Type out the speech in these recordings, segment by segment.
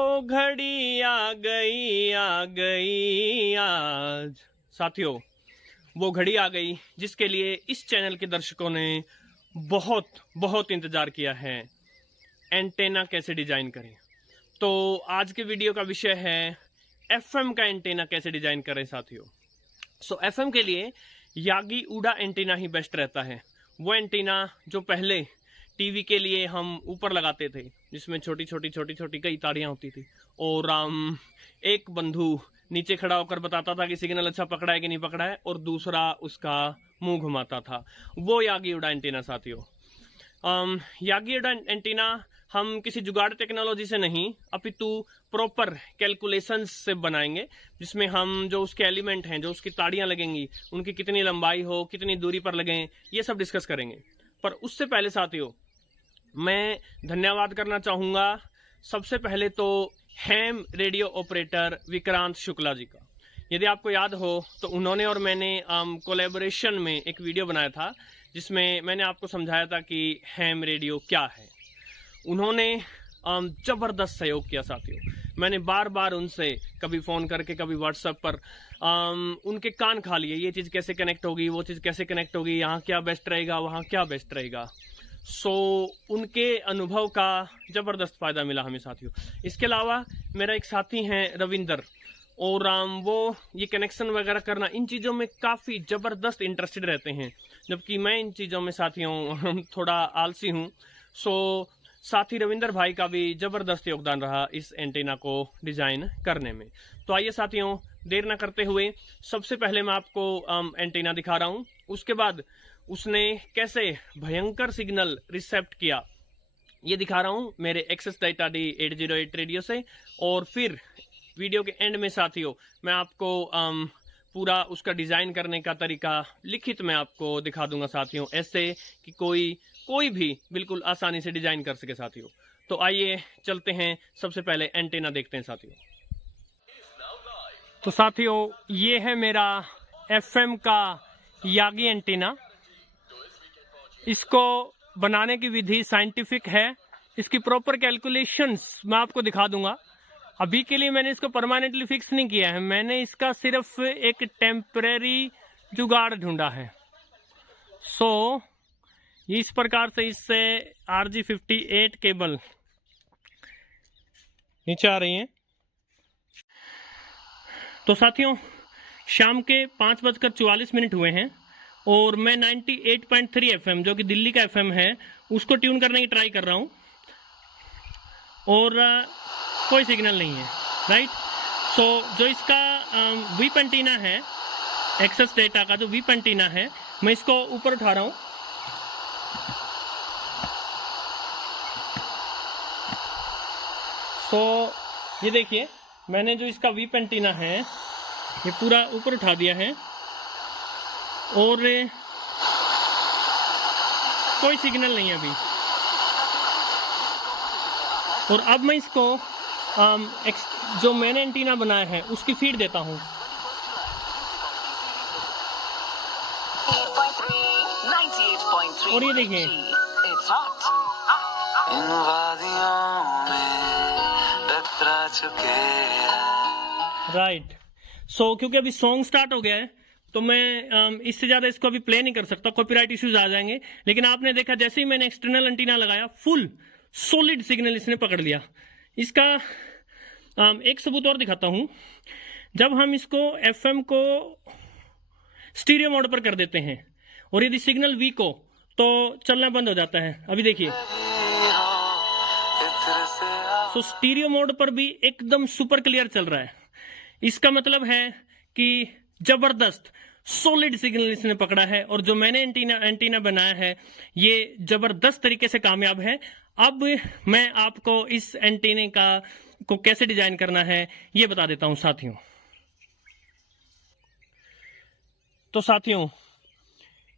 वो घड़ी आ गई आज। साथियों, वो घड़ी आ गई जिसके लिए इस चैनल के दर्शकों ने बहुत इंतजार किया है। एंटेना कैसे डिजाइन करें। तो आज के वीडियो का विषय है एफएम का एंटेना कैसे डिजाइन करें साथियों। सो एफएम के लिए यागी उडा एंटेना ही बेस्ट रहता है। वो एंटेना जो पहले टीवी के लिए हम ऊपर लगाते थे, जिसमें छोटी छोटी कई तारियां होती थी, और एक बंधु नीचे खड़ा होकर बताता था कि सिग्नल अच्छा पकड़ा है कि नहीं पकड़ा है, और दूसरा उसका मुंह घुमाता था। वो यागी उडा एंटेना साथियों। यागी उडा एंटेना हम किसी जुगाड़ टेक्नोलॉजी से नहीं, अपितु प्रॉपर कैलकुलेशंस से बनाएंगे, जिसमें हम जो उसके एलिमेंट हैं, जो उसकी ताड़ियां लगेंगी, उनकी कितनी लंबाई हो, कितनी दूरी पर लगें, ये सब डिस्कस करेंगे। पर उससे पहले साथियों, मैं धन्यवाद करना चाहूंगा सबसे पहले तो ham radio operator Vikrant Shukla ji का। यदि आपको याद हो तो उन्होंने और मैंने कोलैबोरेशन में एक वीडियो बनाया था, जिसमें मैंने आपको समझाया था कि हैम रेडियो क्या है। उन्होंने जबरदस्त सहयोग किया साथियों। मैंने बार बार उनसे कभी फ़ोन करके, कभी व्हाट्सएप पर उनके कान खा लिए, ये चीज़ कैसे कनेक्ट होगी, वो चीज़ कैसे कनेक्ट होगी, यहाँ क्या बेस्ट रहेगा, वहाँ क्या बेस्ट रहेगा। सो उनके अनुभव का ज़बरदस्त फ़ायदा मिला हमें साथियों। इसके अलावा मेरा एक साथी हैं रविंदर, और वो ये कनेक्शन वगैरह करना, इन चीज़ों में काफ़ी ज़बरदस्त इंटरेस्टेड रहते हैं, जबकि मैं इन चीज़ों में साथियों थोड़ा आलसी हूँ। सो साथी रविंदर भाई का भी ज़बरदस्त योगदान रहा इस एंटेना को डिज़ाइन करने में। तो आइए साथियों, देर ना करते हुए सबसे पहले मैं आपको एंटेना दिखा रहा हूँ। उसके बाद उसने कैसे भयंकर सिग्नल रिसेप्ट किया, ये दिखा रहा हूँ मेरे एक्सेस डाटा डी 808 रेडियो से। और फिर वीडियो के एंड में साथियों मैं आपको पूरा उसका डिज़ाइन करने का तरीका लिखित में आपको दिखा दूंगा साथियों, ऐसे कि कोई भी बिल्कुल आसानी से डिज़ाइन कर सके साथियों। तो आइए चलते हैं, सबसे पहले एंटेना देखते हैं साथियों। तो साथियों, ये है मेरा एफएम का यागी एंटेना। इसको बनाने की विधि साइंटिफिक है, इसकी प्रॉपर कैलकुलेशंस मैं आपको दिखा दूंगा। अभी के लिए मैंने इसको परमानेंटली फिक्स नहीं किया है, मैंने इसका सिर्फ एक टेम्परेरी जुगाड़ ढूंढा है। सो इस प्रकार से इससे RG58 केबल नीचे आ रही है। तो साथियों, शाम के 5:44 हुए हैं और मैं 98.3 FM, जो कि दिल्ली का FM है, उसको ट्यून करने की ट्राई कर रहा हूँ, और कोई सिग्नल नहीं है। राइट। सो जो इसका वीप एंटीना है, एक्सेस डेटा का जो वीप एंटीना है, मैं इसको ऊपर उठा रहा हूँ। सो ये देखिए, मैंने जो इसका वीप एंटीना है ये पूरा ऊपर उठा दिया है, और कोई सिग्नल नहीं है अभी। और अब मैं इसको जो मैंने एंटीना बनाया है उसकी फीड देता हूँ। और ये देखिए, राइट। सो क्योंकि अभी सॉन्ग स्टार्ट हो गया है तो मैं इससे ज़्यादा इसको अभी प्ले नहीं कर सकता, कॉपीराइट इश्यूज आ जाएंगे। लेकिन आपने देखा, जैसे ही मैंने एक्सटर्नल एंटीना लगाया, फुल सॉलिड सिग्नल इसने पकड़ लिया। इसका एक सबूत और दिखाता हूं। जब हम इसको एफएम को स्टीरियो मोड पर कर देते हैं और यदि सिग्नल वीक हो तो चलना बंद हो जाता है। अभी देखिए, सो स्टीरियो मोड पर भी एकदम सुपर क्लियर चल रहा है। इसका मतलब है कि जबरदस्त सॉलिड सिग्नल इसने पकड़ा है, और जो मैंने एंटीना बनाया है ये जबरदस्त तरीके से कामयाब है। अब मैं आपको इस एंटीने को कैसे डिजाइन करना है ये बता देता हूं साथियों। तो साथियों,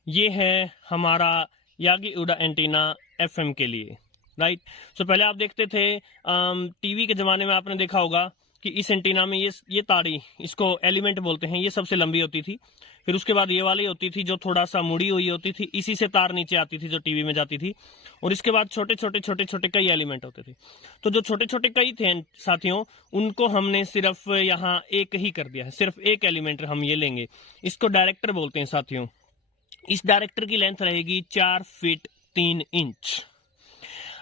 ये है हमारा यागी उडा एंटीना एफएम के लिए। राइट। सो पहले आप देखते थे टीवी के जमाने में, आपने देखा होगा कि इस एंटीना में ये ताड़ी, इसको एलिमेंट बोलते हैं, ये सबसे लंबी होती थी। फिर उसके बाद ये वाली होती थी जो थोड़ा सा मुड़ी हुई होती थी, इसी से तार नीचे आती थी जो टीवी में जाती थी। और इसके बाद छोटे छोटे कई एलिमेंट होते थे। तो जो छोटे छोटे कई थे साथियों, उनको हमने सिर्फ यहाँ एक ही कर दिया है, सिर्फ एक एलिमेंट हम ये लेंगे। इसको डायरेक्टर बोलते हैं साथियों। इस डायरेक्टर की लेंथ रहेगी 4 फीट 3 इंच।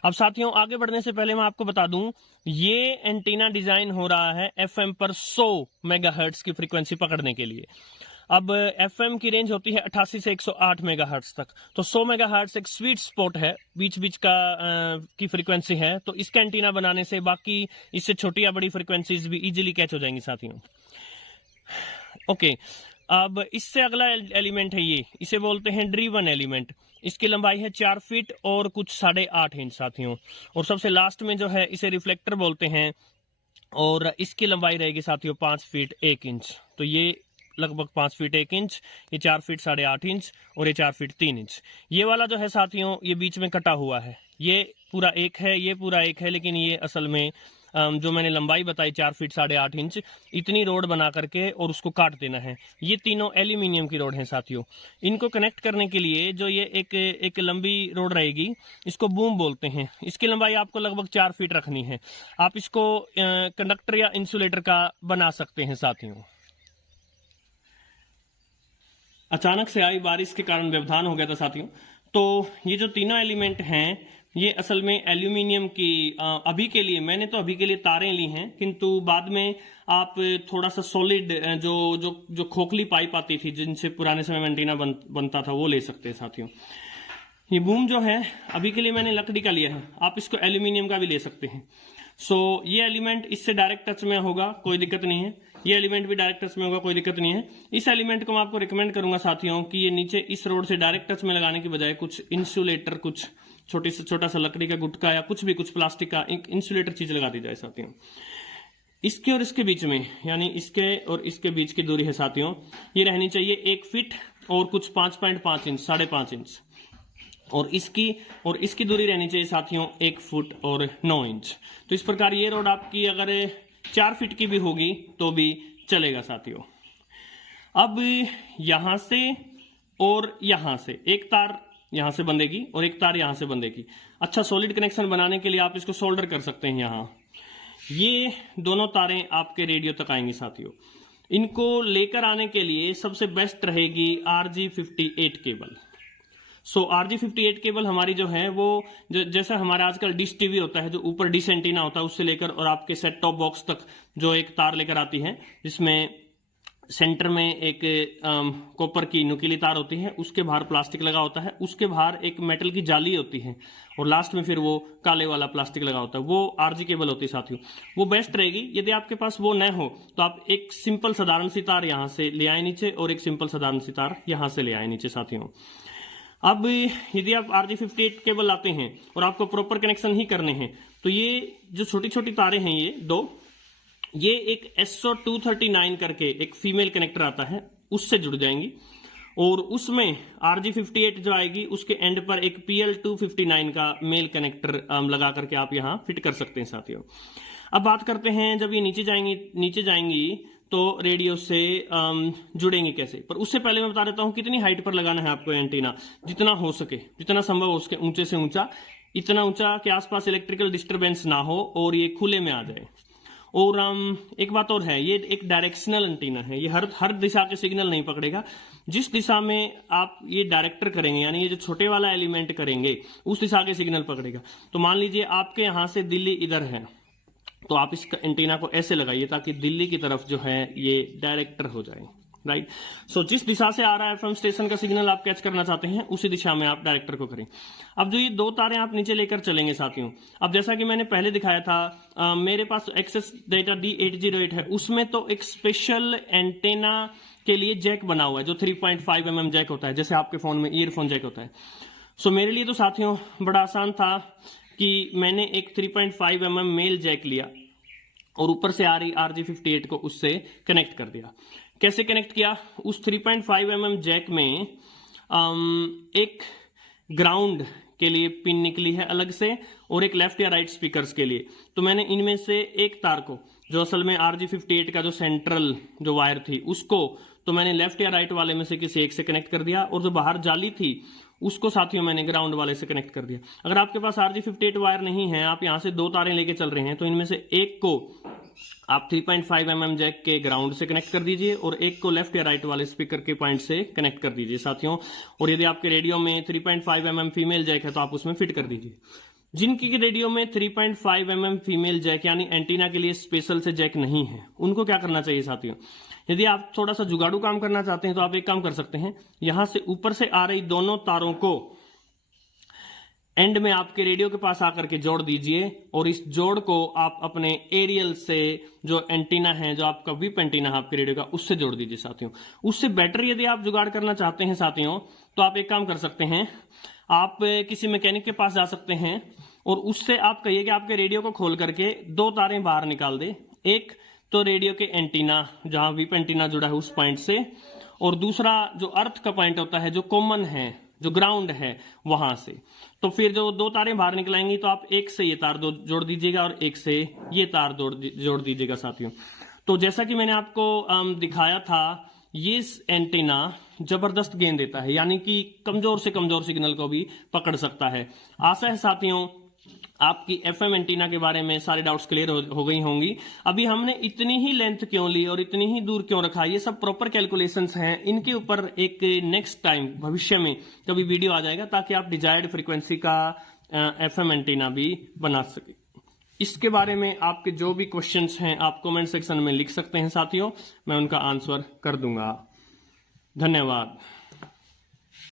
अब साथियों आगे बढ़ने से पहले मैं आपको बता दूं, ये एंटीना डिजाइन हो रहा है एफएम पर 100 मेगाहर्ट्ज की फ्रीक्वेंसी पकड़ने के लिए। अब एफएम की रेंज होती है 88 से 108 मेगाहर्ट्ज तक। तो 100 मेगाहर्ट्ज एक स्वीट स्पॉट है, बीच बीच का की फ्रीक्वेंसी है। तो इसका एंटीना बनाने से बाकी इससे छोटी या बड़ी फ्रीक्वेंसीज भी इजीली कैच हो जाएंगी साथियों। ओके, अब इससे अगला एलिमेंट है ये, इसे बोलते हैं ड्रीवन एलिमेंट। इसकी लंबाई है 4 फीट और कुछ 8.5 इंच साथियों। और सबसे लास्ट में जो है इसे रिफ्लेक्टर बोलते हैं, और इसकी लंबाई रहेगी साथियों 5 फीट 1 इंच। तो ये लगभग 5 फीट 1 इंच, ये 4 फीट 8.5 इंच और ये 4 फीट 3 इंच। ये वाला जो है साथियों ये बीच में कटा हुआ है, ये पूरा एक है, ये पूरा एक है, लेकिन ये असल में जो मैंने लंबाई बताई 4 फीट 8.5 इंच, इतनी रोड बना करके और उसको काट देना है। ये तीनों एल्यूमिनियम की रोड हैं साथियों। इनको कनेक्ट करने के लिए जो ये एक लंबी रोड रहेगी, इसको बूम बोलते हैं। इसकी लंबाई आपको लगभग 4 फीट रखनी है। आप इसको कंडक्टर या इंसुलेटर का बना सकते हैं साथियों। अचानक से आई बारिश के कारण व्यवधान हो गया था साथियों। तो ये जो तीनों एलिमेंट हैं ये असल में एल्यूमिनियम की अभी के लिए, मैंने तो अभी के लिए तारें ली हैं, किंतु बाद में आप थोड़ा सा सॉलिड जो खोखली पाइप आती थी जिनसे पुराने समय में एंटीना बनता था वो ले सकते हैं साथियों। ये बूम जो है अभी के लिए मैंने लकड़ी का लिया है, आप इसको एल्यूमिनियम का भी ले सकते हैं। सो ये एलिमेंट इससे डायरेक्ट टच में होगा, कोई दिक्कत नहीं है। ये एलिमेंट भी डायरेक्ट टच में होगा, कोई दिक्कत नहीं है। इस एलिमेंट को मैं आपको रिकमेंड करूंगा साथियों कि ये नीचे इस रोड से डायरेक्ट टच में लगाने की बजाय कुछ इंसुलेटर, कुछ छोटा सा लकड़ी का गुटका या कुछ प्लास्टिक का एक इंसुलेटर चीज लगा दी जाए साथियों। इसके और इसके बीच में, यानी इसके और इसके बीच की दूरी है साथियों, ये रहनी चाहिए 1 फीट और कुछ 5.5 इंच, 5.5 इंच। और इसकी दूरी रहनी चाहिए साथियों 1 फुट और 9 इंच। तो इस प्रकार ये रोड आपकी अगर 4 फीट की भी होगी तो भी चलेगा साथियों। अब यहां से और यहां से एक तार यहां से बंधेगी और एक तार यहां से बंधेगी। अच्छा, सॉलिड कनेक्शन बनाने के लिए आप इसको सोल्डर कर सकते हैं। यहां ये दोनों तारें आपके रेडियो तक आएंगी साथियों। इनको लेकर आने के लिए सबसे बेस्ट रहेगी RG58 केबल। सो RG58 केबल हमारी जो है वो जैसा हमारा आजकल डिश टीवी होता है, जो ऊपर डिश एंटीना होता है, उससे लेकर और आपके सेट टॉप बॉक्स तक जो एक तार लेकर आती है, जिसमें सेंटर में एक कॉपर की नुकीली तार होती है, उसके बाहर प्लास्टिक लगा होता है, उसके बाहर एक मेटल की जाली होती है और लास्ट में फिर वो काले वाला प्लास्टिक लगा होता है, वो RG केबल होती है साथियों। वो बेस्ट रहेगी। यदि आपके पास वो न हो तो आप एक सिंपल साधारण सी तार यहां से ले आए नीचे और एक सिंपल साधारण सी तार यहां से ले आए नीचे साथियों। अब यदि आप RG58 केबल लाते हैं और आपको प्रॉपर कनेक्शन ही करने हैं, तो ये जो छोटी छोटी तारें हैं ये दो, ये एक SO239 करके एक फीमेल कनेक्टर आता है, उससे जुड़ जाएंगी और उसमें RG58 जो आएगी उसके एंड पर एक PL259 का मेल कनेक्टर लगा करके आप यहां फिट कर सकते हैं साथियों। अब बात करते हैं जब ये नीचे जाएंगी तो रेडियो से जुड़ेंगे कैसे। पर उससे पहले मैं बता देता हूं कितनी हाइट पर लगाना है आपको एंटीना। जितना हो सके, जितना संभव हो सके ऊंचे से ऊंचा, इतना ऊंचा कि आसपास इलेक्ट्रिकल डिस्टरबेंस ना हो और ये खुले में आ जाए। और एक बात और है, ये एक डायरेक्शनल एंटीना है, ये हर दिशा के सिग्नल नहीं पकड़ेगा। जिस दिशा में आप ये डायरेक्टर करेंगे, यानी ये जो छोटे वाला एलिमेंट करेंगे, उस दिशा के सिग्नल पकड़ेगा। तो मान लीजिए आपके यहां से दिल्ली इधर है, तो आप इस एंटीना को ऐसे लगाइए ताकि दिल्ली की तरफ जो है ये डायरेक्टर हो जाए, राइट। सो जिस दिशा से आ रहा है एफएम स्टेशन का सिग्नल आप कैच करना चाहते हैं, उसी दिशा में आप डायरेक्टर को करें। अब जो ये दो तारें आप नीचे लेकर चलेंगे साथियों, अब जैसा कि मैंने पहले दिखाया था, मेरे पास एक्सेस डेटा D808 है, उसमें तो एक स्पेशल एंटेना के लिए जैक बना हुआ है जो 3.5 mm जैक होता है, जैसे आपके फोन में ईयरफोन जैक होता है। सो मेरे लिए तो साथियों बड़ा आसान था कि मैंने एक 3.5 mm मेल जैक लिया और ऊपर से आ रही RG58 को उससे कनेक्ट कर दिया। कैसे कनेक्ट किया? उस 3.5 mm जैक में एक ग्राउंड के लिए पिन निकली है अलग से और एक लेफ्ट या राइट स्पीकर्स के लिए। तो मैंने इनमें से एक तार को, जो असल में RG58 का जो सेंट्रल जो वायर थी उसको, तो मैंने लेफ्ट या राइट वाले में से किसी एक से कनेक्ट कर दिया, और जो बाहर जाली थी उसको साथियों मैंने ग्राउंड वाले से कनेक्ट कर दिया। अगर आपके पास RJ58 वायर नहीं है, आप यहां से 2 तारें लेके चल रहे हैं, तो इनमें से एक को आप 3.5 mm जैक के ग्राउंड से कनेक्ट कर दीजिए और एक को लेफ्ट या राइट वाले स्पीकर के पॉइंट से कनेक्ट कर दीजिए साथियों। और यदि आपके रेडियो में 3.5 mm फीमेल जैक है तो आप उसमें फिट कर दीजिए। जिनकी रेडियो में 3.5 mm फीमेल जैक यानी एंटीना के लिए स्पेशल से जैक नहीं है, उनको क्या करना चाहिए साथियों? यदि आप थोड़ा सा जुगाड़ू काम करना चाहते हैं तो आप एक काम कर सकते हैं, यहां से ऊपर से आ रही दोनों तारों को एंड में आपके रेडियो के पास आकर के जोड़ दीजिए, और इस जोड़ को आप अपने एरियल से जो एंटीना है, जो आपका विप एंटीना है आपके रेडियो का, उससे जोड़ दीजिए साथियों। उससे बेटर यदि आप जुगाड़ करना चाहते हैं साथियों, तो आप एक काम कर सकते हैं, आप किसी मैकेनिक के पास जा सकते हैं और उससे आप कहिए कि आपके रेडियो को खोल करके 2 तारें बाहर निकाल दे। एक तो रेडियो के एंटीना जहां विप एंटीना जुड़ा है उस पॉइंट से, और दूसरा जो अर्थ का पॉइंट होता है, जो कॉमन है, जो ग्राउंड है, वहां से। तो फिर जो 2 तारें बाहर निकलाएंगी तो आप एक से ये तार जोड़ दीजिएगा और एक से ये तार जोड़ दीजिएगा साथियों। तो जैसा कि मैंने आपको दिखाया था, ये एंटीना जबरदस्त गेन देता है, यानी कि कमजोर से कमजोर सिग्नल को भी पकड़ सकता है। आशा है साथियों आपकी FM एंटीना के बारे में सारे डाउट्स क्लियर हो गई होंगी। अभी हमने इतनी ही लेंथ क्यों ली और इतनी ही दूर क्यों रखा, ये सब प्रॉपर कैलकुलेशंस हैं। इनके ऊपर एक नेक्स्ट टाइम भविष्य में कभी वीडियो आ जाएगा, ताकि आप डिजायर्ड फ्रीक्वेंसी का FM एंटीना भी बना सके। इसके बारे में आपके जो भी क्वेश्चंस हैं आप कमेंट सेक्शन में लिख सकते हैं साथियों, मैं उनका आंसर कर दूंगा। धन्यवाद।